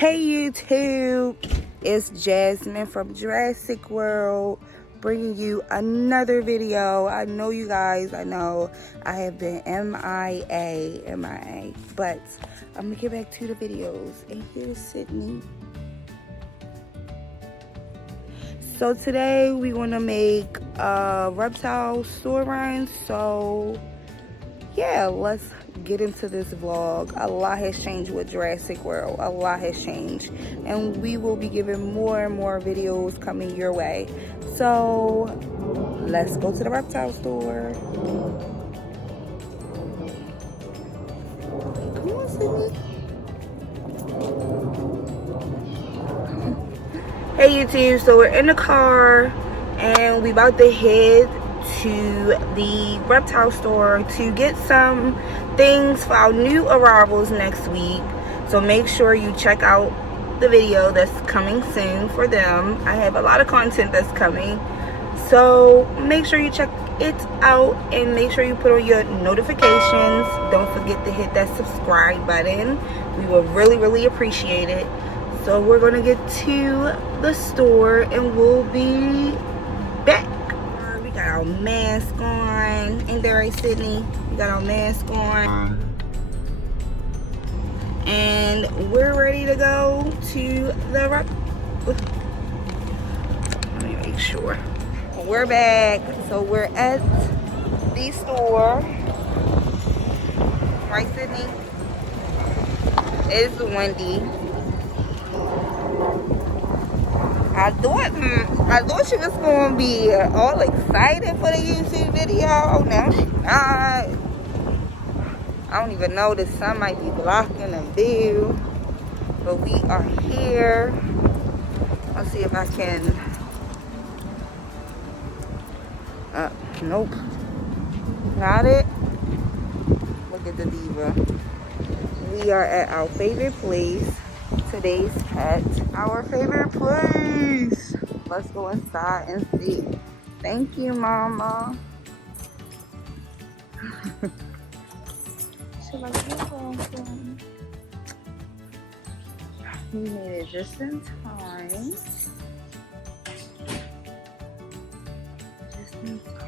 Hey YouTube, it's Jasmine from Jurassic World bringing you another video. I know you guys, I know I have been MIA, but I'm gonna get back to the videos. And here's Sydney. So today we're gonna make a reptile store run. So yeah, let's get into this vlog. A lot has changed with Jurassic World. A lot has changed, and we will be giving more and more videos coming your way. So let's go to the reptile store. Come on, Sydney. Hey YouTube, so we're in the car and we about to head to the reptile store to get some things for our new arrivals next week. So make sure you check out the video that's coming soon for them. I have a lot of content that's coming, so make sure you check it out and make sure you put on your notifications. Don't forget to hit that subscribe button. We will really appreciate it. So we're gonna get to the store and we'll be back. We got our mask on. Ain't that right, Sydney? We got our mask on. And we're ready to go to the let me make sure. We're back. So we're at the store. Right, Sydney? It's windy. I thought she was gonna be all excited for the YouTube video. Now she's not. I don't even know, the sun might be blocking the view, but we are here. Let's see if I can. Nope. Got it. Look at the diva. We are at our favorite place. Today's pet, our favorite place. Let's go inside and see. Thank you, Mama. Should I get welcome? We made it just in time. Just in time.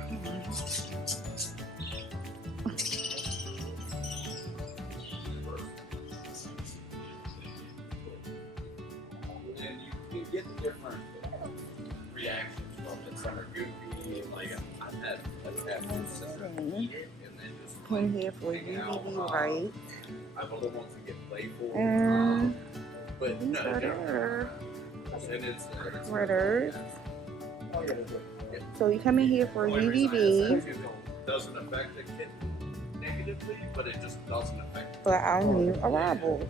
Get the different reactions from it. Some are goofy, like I've had food sister eat it and then just Came here for UVB, right? I've other ones that get playful, but These no, are they're their it's critters. yeah. So you come in here for UVB, It doesn't affect the kid negatively, but it just doesn't affect for our new arrival.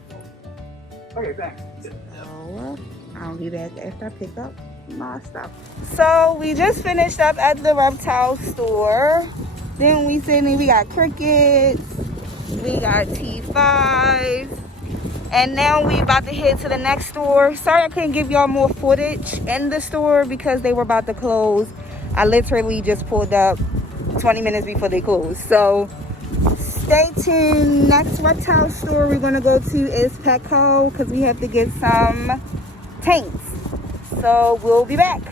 Okay, thanks. So I'll be back after I pick up my stuff. So we just finished up at the reptile store. Then we got crickets, we got T5s, and now we about to head to the next store. Sorry I couldn't give y'all more footage in the store because they were about to close. I literally just pulled up 20 minutes before they closed. So stay tuned. Next reptile store we're gonna go to is Petco because we have to get some tanks. So we'll be back.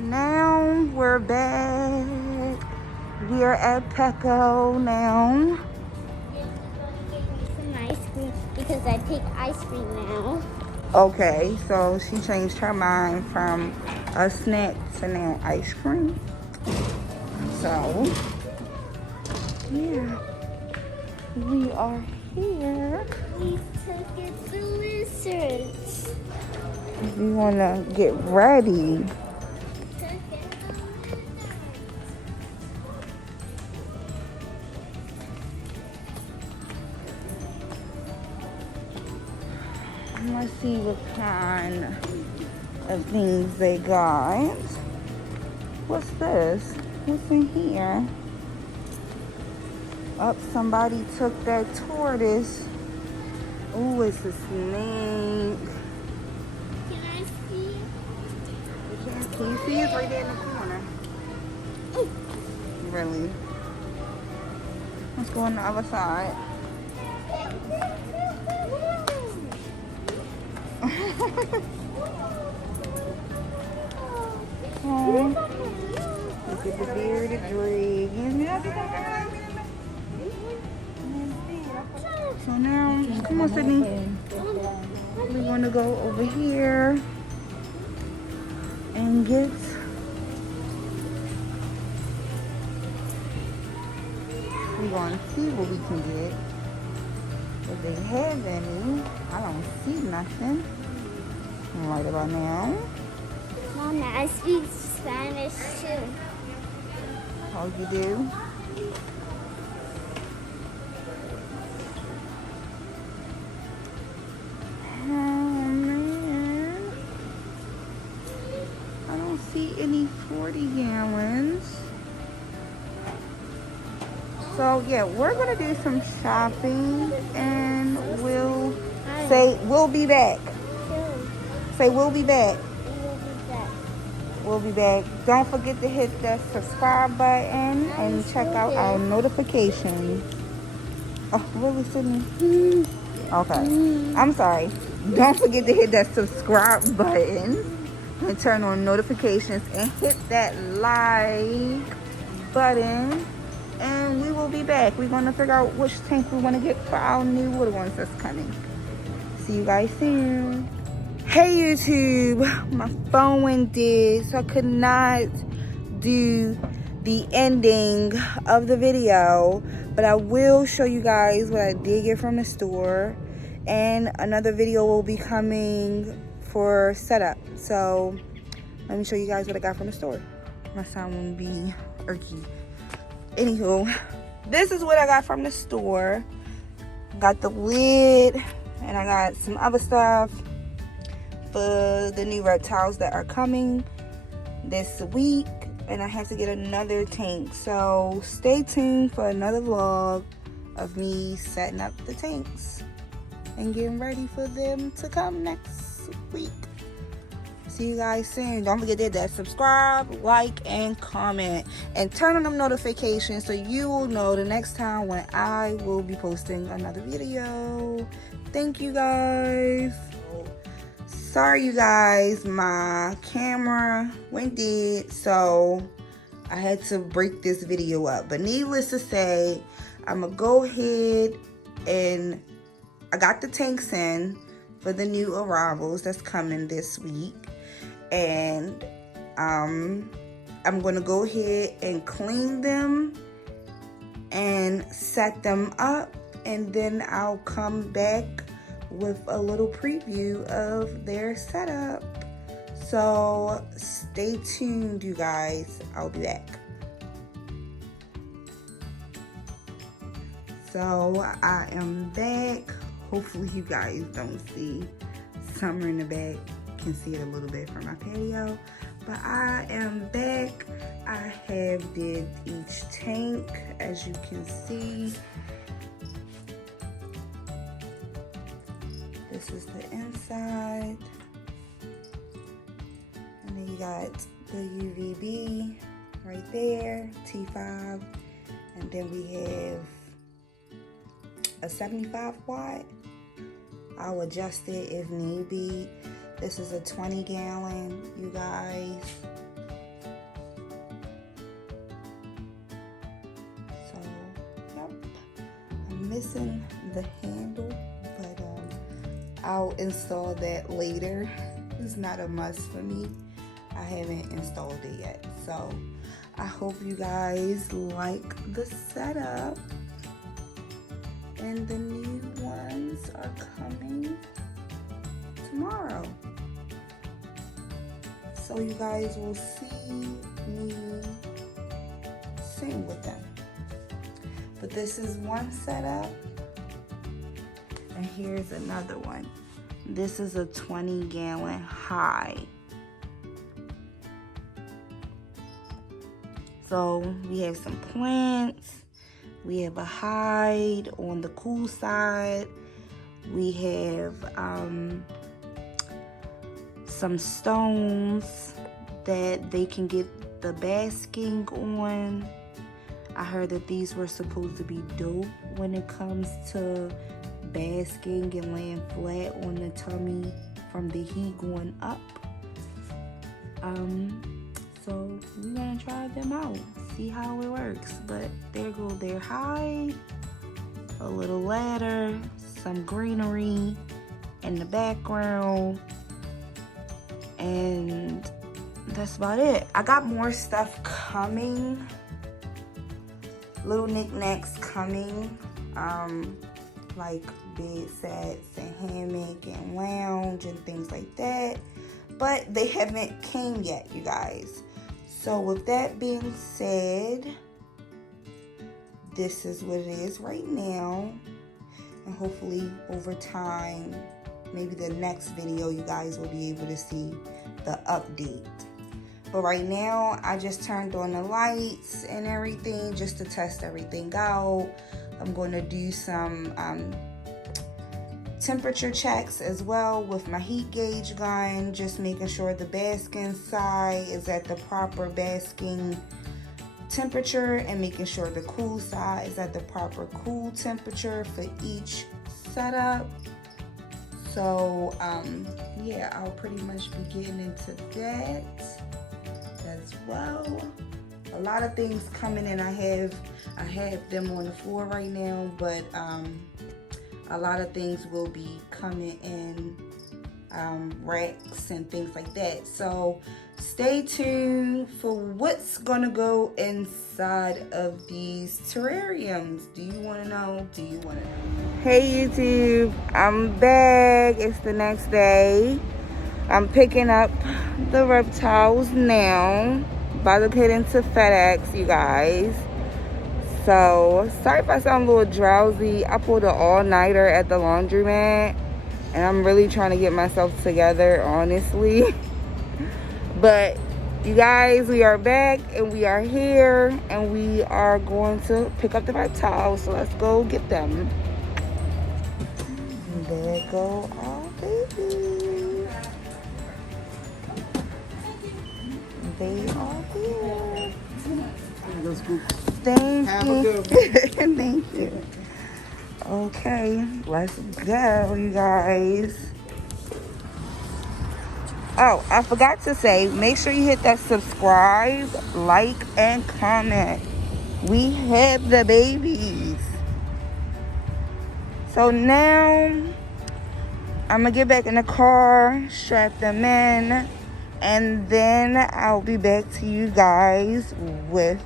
Now we're back. We are at Petco now. Some ice cream because I take ice cream now. Okay, so she changed her mind from a snack to now ice cream. So yeah, we are here. We took it to lizards. We wanna get ready. Let's see what kind of things they got. What's this? What's in here? Oh, somebody took that tortoise. Oh, it's a snake. Can I see? Can you see it right there in the corner? Really? Let's go on the other side. Look at the bearded dragon. So now, come on, Sydney. We're going to go over here and get we're going to see what we can get. If they have any. I don't see nothing right about now. Mama, I speak Spanish too. Oh, you do? Oh, man. I don't see any 40 gallons. So, yeah, we're going to do some shopping and we'll be back. Say we'll be back. We'll be back. Don't forget to hit the subscribe button and check out our notifications. Oh, really, Sydney? Okay. I'm sorry. Don't forget to hit that subscribe button and turn on notifications and hit that like button. And we will be back. We're going to figure out which tank we want to get for our new water ones that's coming. See you guys soon. Hey YouTube, my phone went dead, so I could not do the ending of the video, but I will show you guys what I did get from the store, and another video will be coming for setup. So let me show you guys what I got from the store. My sound won't be irky. Anywho, this is what I got from the store. Got the lid, and I got some other stuff for the new reptiles that are coming this week, and I have to get another tank, so stay tuned for another vlog of me setting up the tanks and getting ready for them to come next week. See you guys soon. Don't forget to hit that subscribe, like, and comment, and turn on them notifications so you will know the next time when I will be posting another video. Thank you guys. Sorry you guys, my camera went dead, so I had to break this video up. But needless to say, I'm gonna go ahead and I got the tanks in for the new arrivals that's coming this week. And I'm gonna go ahead and clean them and set them up, and then I'll come back with a little preview of their setup. So stay tuned, you guys. I'll be back. So I am back. Hopefully you guys don't see Summer in the back. Can see it a little bit from my patio, but I am back. I have did each tank, as you can see. This is the inside, and then you got the UVB right there, T5, and then we have a 75 watt. I'll adjust it if need be. This is a 20 gallon, you guys. So, yep. I'm missing the handle, but I'll install that later. It's not a must for me. I haven't installed it yet. So, I hope you guys like the setup. And the new ones are coming tomorrow. So you guys will see me soon with them. But this is one setup, and here's another one. This is a 20 gallon high. So we have some plants. We have a hide on the cool side. We have some stones that they can get the basking on. I heard that these were supposed to be dope when it comes to basking and laying flat on the tummy from the heat going up. So we're gonna try them out, see how it works. But there go their hide, a little ladder, some greenery in the background, and that's about it. I got more stuff coming, little knickknacks coming, like bed sets and hammock and lounge and things like that, but they haven't came yet, you guys. So with that being said, this is what it is right now, and hopefully over time, maybe the next video, you guys will be able to see the update. But right now, I just turned on the lights and everything just to test everything out. I'm going to do some temperature checks as well with my heat gauge gun, just making sure the basking side is at the proper basking temperature and making sure the cool side is at the proper cool temperature for each setup. So yeah, I'll pretty much be getting into that as well. A lot of things coming in. I have them on the floor right now, but a lot of things will be coming in racks and things like that. So stay tuned for what's gonna go inside of these terrariums. Do you want to know? Do you want to know? Hey YouTube, I'm back. It's the next day. I'm picking up the reptiles now. About to head into FedEx, you guys. So sorry if I sound a little drowsy. I pulled an all-nighter at the laundromat, and I'm really trying to get myself together, honestly. But you guys, we are back and we are here, and we are going to pick up the reptiles. So let's go get them. There go our babies. They are here. Thank you. Thank you. Okay, let's go, you guys. Oh, I forgot to say, make sure you hit that subscribe, like, and comment. We have the babies. So now, I'm gonna get back in the car, strap them in, and then I'll be back to you guys with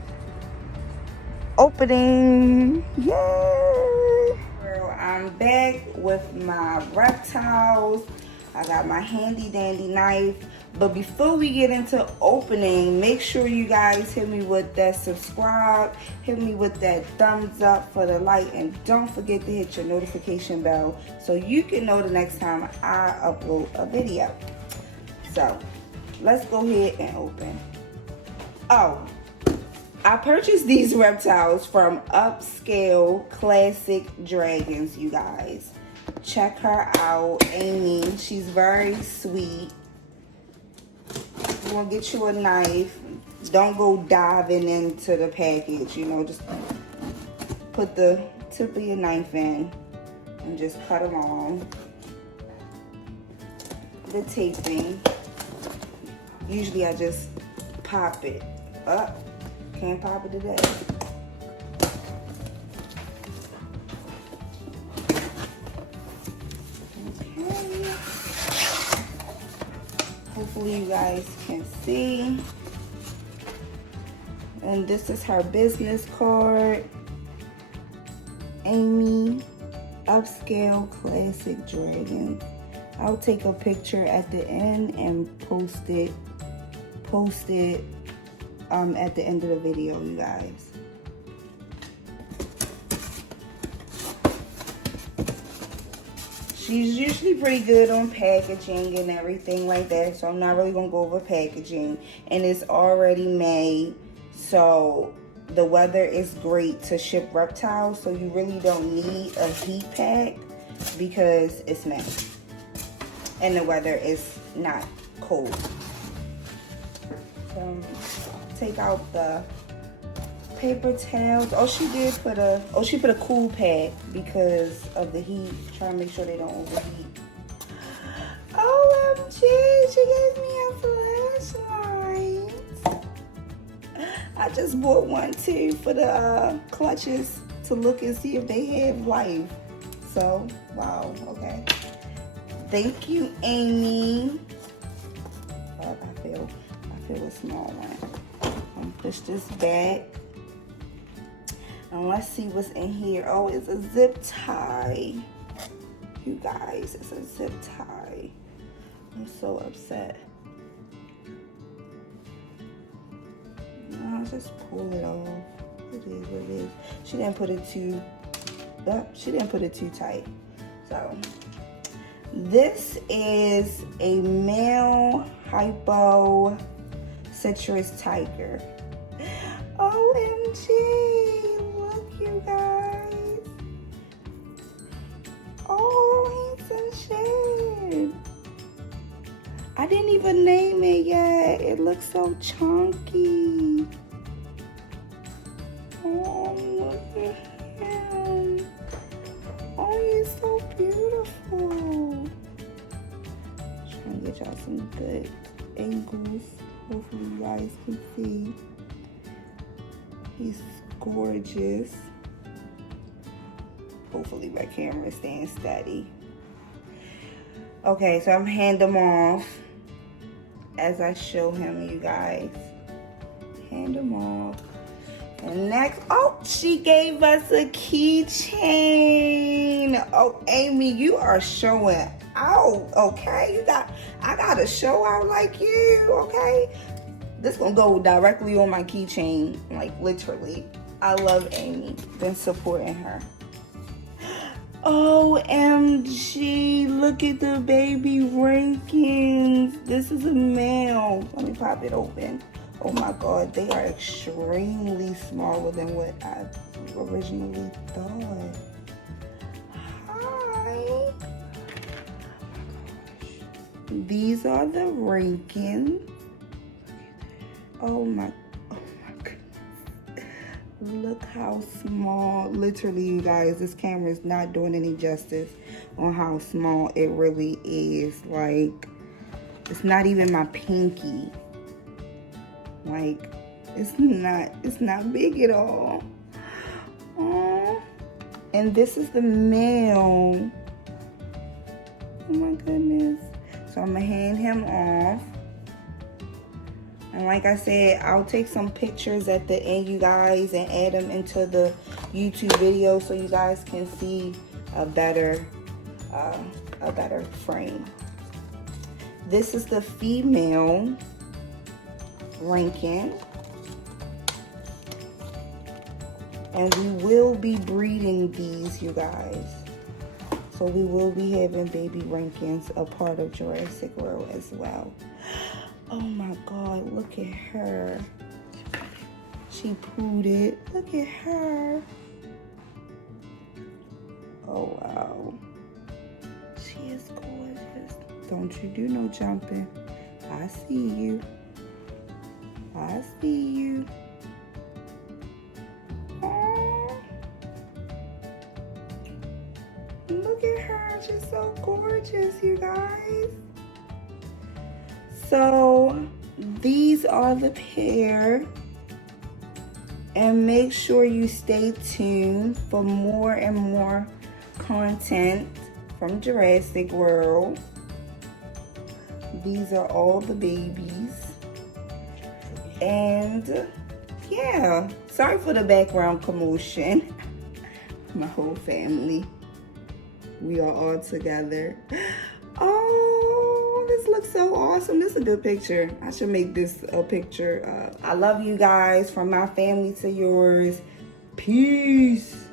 opening. Yay! Girl, I'm back with my reptiles. I got my handy dandy knife. But before we get into opening, make sure you guys hit me with that subscribe, hit me with that thumbs up for the like, and don't forget to hit your notification bell so you can know the next time I upload a video. So let's go ahead and open. Oh, I purchased these reptiles from Upscale Classic Dragons, you guys. Check her out, Amy. She's very sweet. You're gonna get you a knife. Don't go diving into the package, you know, just put the tip of your knife in and just cut along the taping. Usually I just pop it up. Can't pop it today. Okay. Hopefully you guys can see. And this is her business card. Amy, Upscale Classic Dragons. I'll take a picture at the end and post it at the end of the video, you guys. She's usually pretty good on packaging and everything like that, so I'm not really gonna go over packaging. And it's already May, so the weather is great to ship reptiles, so you really don't need a heat pack because it's May and the weather is not cold. So take out the paper towels. Oh, she put a cool pack because of the heat, trying to make sure they don't overheat. Oh she gave me a flashlight. I just bought one too for the clutches to look and see if they have life. So, wow, okay. Thank you, Amy. I feel a small one. I'm gonna push this back. And let's see what's in here. Oh, it's a zip tie. You guys, it's a zip tie. I'm so upset. I'll just pull it off. It is what it is. She didn't put it too tight. So this is a male hypo citrus tiger. OMG, look you guys. Oh, handsome shit. I didn't even name it yet. It looks so chunky. Oh, look at him. Oh, he's so beautiful. Trying to get y'all some good angles. Hopefully you guys can see. He's gorgeous. Hopefully my camera is staying steady. Okay, so I'm hand them off as I show him, you guys. Hand them off. And next, oh, she gave us a keychain. Oh, Amy, you are showing out, okay? I gotta show out like you, okay? This gonna go directly on my keychain, like literally. I love Amy, been supporting her. OMG, look at the baby rankings. This is a male. Let me pop it open. Oh my God, they are extremely smaller than what I originally thought. Hi. These are the rankings. Oh my goodness. Look how small. Literally, you guys, this camera is not doing any justice on how small it really is. Like, it's not even my pinky. Like, it's not big at all. Aww. And this is the male. Oh my goodness. So I'm gonna hand him off. And like I said, I'll take some pictures at the end, you guys, and add them into the YouTube video so you guys can see a better frame. This is the female ranking. And we will be breeding these, you guys. So we will be having baby rankings a part of Jurassic World as well. Oh my God, look at her. She pooed it. Look at her. Oh wow. She is gorgeous. Don't you do no jumping. I see you. I see you. Aww. Look at her. She's so gorgeous, you guys. So these are the pair, and make sure you stay tuned for more and more content from Jurassic World. These are all the babies, and yeah, sorry for the background commotion. My whole family, we are all together. Oh, this looks so awesome. This is a good picture. I should make this a picture. I love you guys, from my family to yours. Peace.